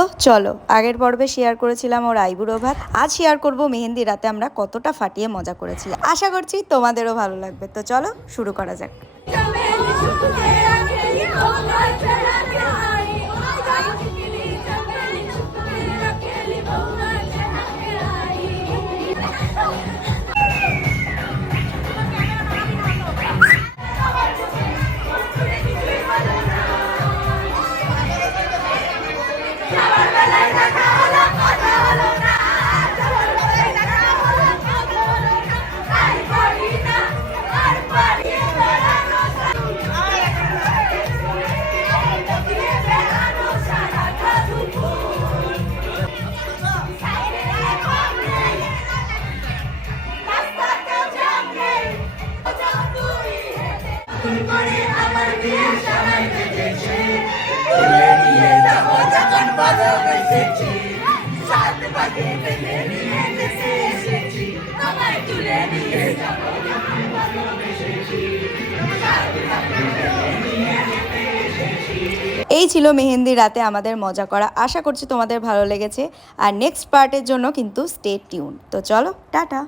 তো চলো, আগের পর্বে শেয়ার করেছিলাম ওর আইবুড়ো ভাত। আজ শেয়ার করব মেহেন্দি, রাতে আমরা কতটা ফাটিয়ে মজা করেছি আশা করছি তোমাদেরও ভালো লাগবে। তো চলো, শুরু করা যাক। Everybody, I'm gonna be a shaman. এই ছিল মেহেন্দি রাতে আমাদের মজা করা। আশা করছি তোমাদের ভালো লেগেছে। আর নেক্সট পার্টের জন্য কিন্তু স্টে টিউন তো চলো, টাটা।